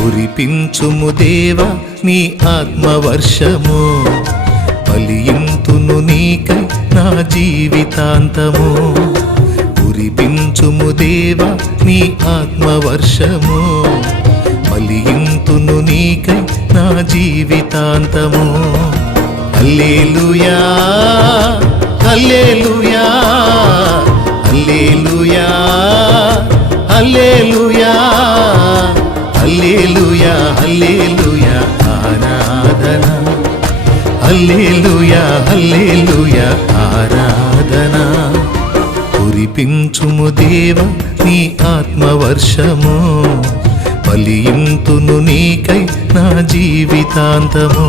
కురిపించుము దేవా నీ ఆత్మవర్షము, ఫలింతును నీకై నా జీవితాంతము. కురిపించుము దేవా నీ ఆత్మవర్షము, ఫలింతును నీకై నా జీవితాంతము. హల్లెలూయా హల్లెలూయా హల్లెలూయా హల్లెలూయా హల్లెలూయా హల్లెలూయా ఆరాధన, హల్లెలూయా హల్లెలూయా ఆరాధన. కురిపించుము దేవా నీ ఆత్మవర్షము, ఫలింతును నీకై నా జీవితాంతము.